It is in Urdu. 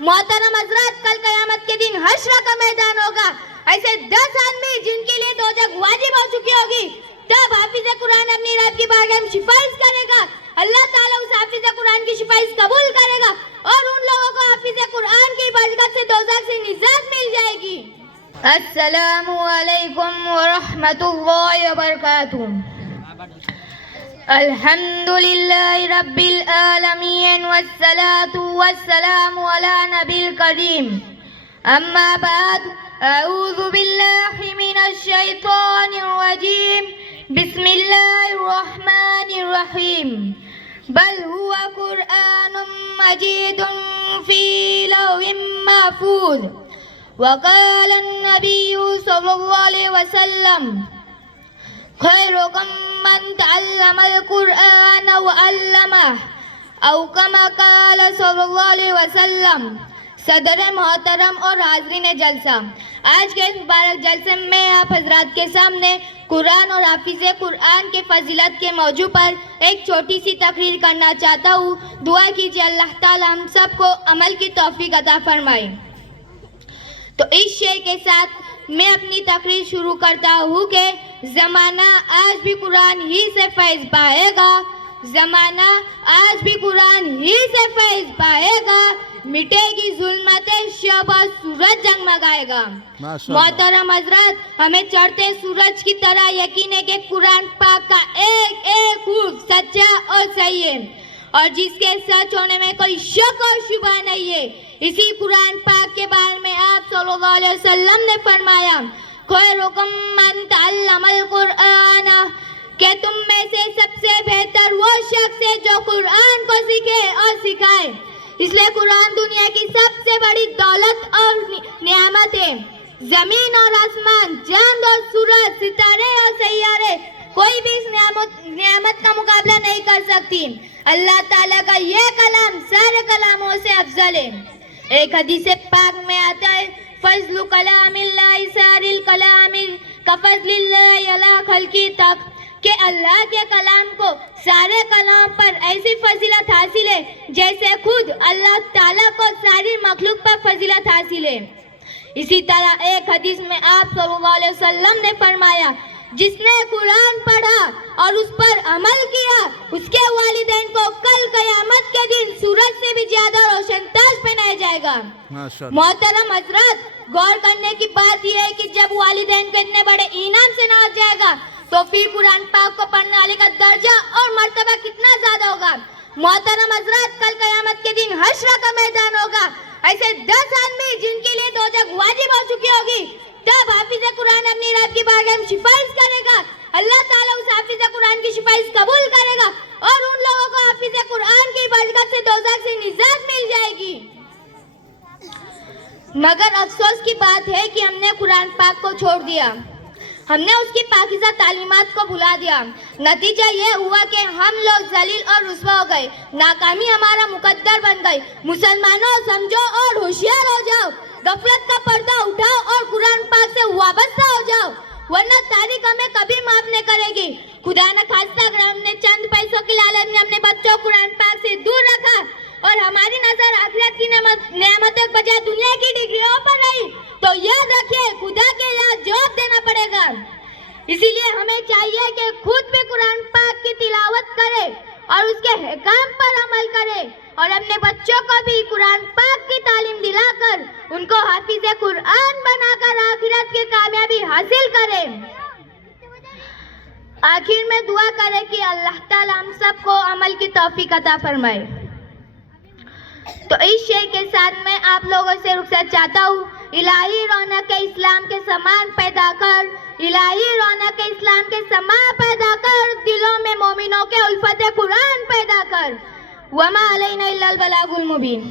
محترم حضرات، کل قیامت کے دن حشر کا میدان ہوگا. ایسے 10 آدمی جن کے لیے دوزخ واجب ہو چکی ہوگی، تب حافظ قرآن اپنی رب کی بارگاہ میں سفارش کرے گا. اللہ تعالیٰ اس حافظ قرآن کی سفارش قبول کرے گا اور ان لوگوں کو حافظ قرآن کی برکت سے دوزخ سے نجات مل جائے گی. السلام علیکم ورحمۃ اللہ وبرکاتہ. الحمد للہ رب العالمین والصلاة والسلام علی نبی الکریم. اما بعد، اعوذ باللہ من الشیطان الرجیم. بسم اللہ الرحمن الرحیم. بل هو قرآن مجید فی لوح محفوظ. وقال النبی صلی اللہ علیہ وسلم: خیرکم من تعلم القرآن وعلمہ، او کما قال صلی اللہ علیہ وسلم. صدر محترم اور حاضرین جلسہ، آج کے اس مبارک جلسے میں آپ حضرات کے سامنے قرآن اور حافظ قرآن کے فضیلت کے موضوع پر ایک چھوٹی سی تقریر کرنا چاہتا ہوں. دعا کیجیے اللہ تعالی ہم سب کو عمل کی توفیق عطا فرمائے. تو اس شعر کے ساتھ میں اپنی تقریر شروع کرتا ہوں کہ زمانہ آج بھی قرآن ہی سے فیض پائے گا. زمانہ آج بھی قرآن ہی سے فیض پائے گا. مٹے گی ظلمت شب اور سورج جگمگائے گا. محترم حضرات، ہمیں چڑھتے سورج کی طرح یقین ہے کہ قرآن پاک کا ایک ایک حرف سچا اور صحیح ہے اور جس کے سچ ہونے میں کوئی شک اور شبہ نہیں ہے. اسی قرآن پاک کے بارے میں آپ صلی اللہ علیہ وسلم نے فرمایا: خیرکم من تعلم القرآن، کہ تم میں سے سب سے بہتر وہ شخص ہے جو قرآن کو سیکھے اور سکھائے. اس لیے قرآن دنیا کی سب سے بڑی دولت اور نعمت ہے. زمین اور آسمان، چاند اور سورج، ستارے اور سیارے، کوئی بھی اس نعمت کا مقابلہ نہیں کر سکتی. اللہ تعالیٰ کا یہ کلام سارے کلاموں سے افضل ہے. ایک حدیث پاک میں آتا ہے: فضل کلام اللہ سار الکلام کفضل اللہ علی خلقی تک، کہ اللہ کے کلام کو سارے کلام پر ایسی فضیلت حاصل ہے جیسے خود اللہ تعالیٰ کو ساری مخلوق پر فضیلت حاصل ہے. اسی طرح ایک حدیث میں آپ صلی اللہ علیہ وسلم نے فرمایا: جس نے قرآن پڑھا اور اس پر عمل کیا، اس کے والدین کو کل قیامت کے دن سورج سے بھی زیادہ روشن تاج پہنایا جائے گا. محترم حضرات، غور کرنے کی بات یہ ہے کہ جب والدین کو اتنے بڑے انعام سے نواز جائے گا تو پھر قرآن پاک کو پڑھنے والے کا درجہ اور مرتبہ کتنا زیادہ ہوگا. محترم حضرات، کل قیامت کے دن حشر کا میدان ہوگا. ایسے 10 آدمی جن کے لیے دوزخ واجب ہو چکی ہوگی، تب حافظ قرآن اپنی رب کی بارگاہ میں سفارش کرے گا. اللہ تعالیٰ اس حافظ قرآن کی سفارش قبول کرے گا اور ان لوگوں کو حافظ قرآن کی برکت سے دوزخ سے نجات مل جائے گی. مگر افسوس کی بات ہے کہ ہم نے قرآن پاک کو چھوڑ دیا. ہم نے اس کی پاکیزہ تعلیمات کو بھلا دیا. نتیجہ یہ ہوا کہ ہم لوگ ذلیل اور رسوا ہو گئے. ناکامی ہمارا مقدر بن گئی. مسلمانوں، سمجھو اور ہوشیار ہو جاؤ. غفلت کا پردہ اٹھاؤ اور قرآن پاک سے وابستہ ہو جاؤ، ورنہ تاریخ ہمیں کبھی معاف نہیں کرے گی. خدا نہ خواستہ اگر ہم نے چند پیسوں کی لالچ میں اپنے بچوں کو قرآن پاک سے دور رکھا اور ہماری نظر آخرت کی نعمتوں کے بجائے دنیا کی ڈگریوں پر رہی تو یاد رکھیے خدا کے یہاں جواب دینا پڑے گا. اسی لیے ہمیں چاہیے کہ خود بھی قرآن پاک کی تلاوت کرے اور اس کے احکام پر عمل کرے اور اپنے بچوں کو بھی قرآن پاک کی تعلیم دلا کر ان کو حافظ قرآن بنا کر آخرت کی کامیابی حاصل کرے. آخر میں دعا کرے کہ اللہ تعالی ہم سب کو عمل کی توفیق عطا فرمائے. تو اس شعر کے ساتھ میں آپ لوگوں سے رخصت چاہتا ہوں. الہی رونق اسلام کے سامان پیدا کر، الہی رونق اسلام کے سامان پیدا کر، دلوں میں مومنوں کے الفت قرآن پیدا کر. وما علینا الا البلاغ المبین.